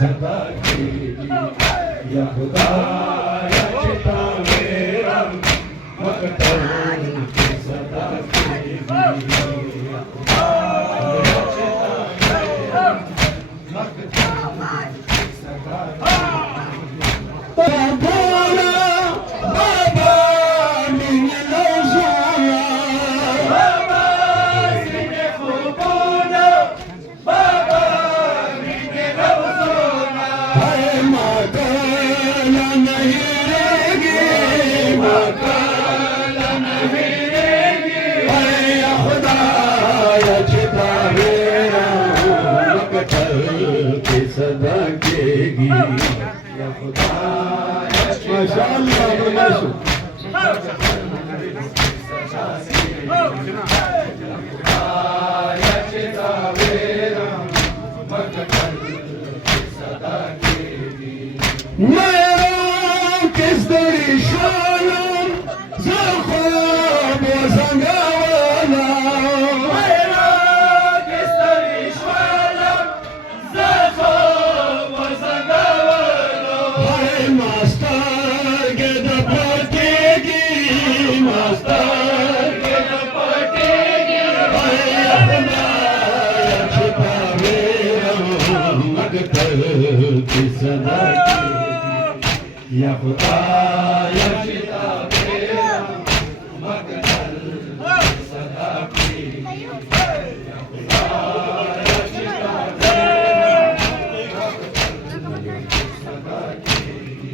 सदा केली या खुदायाची मेरा मकतल की सदा केली या खुदायाची मेरा मकतल की सदा सदा केगी या खुदायाची तावेरा मकतल की सदा केगी मेरा किस दरी शालम ज़ख़म व ज़ंगावला मेरा किस दरी शालम ज़ख़म व ज़ंगावला हाय मास्टर के दपटेगी मास्टर के दपटेगी हाय खुदायाची तावेरा मकतल की सदा केगी या खुदायाची तावेरा मकतल की सदा केगी या खुदायाची तावेरा मकतल की सदा केगी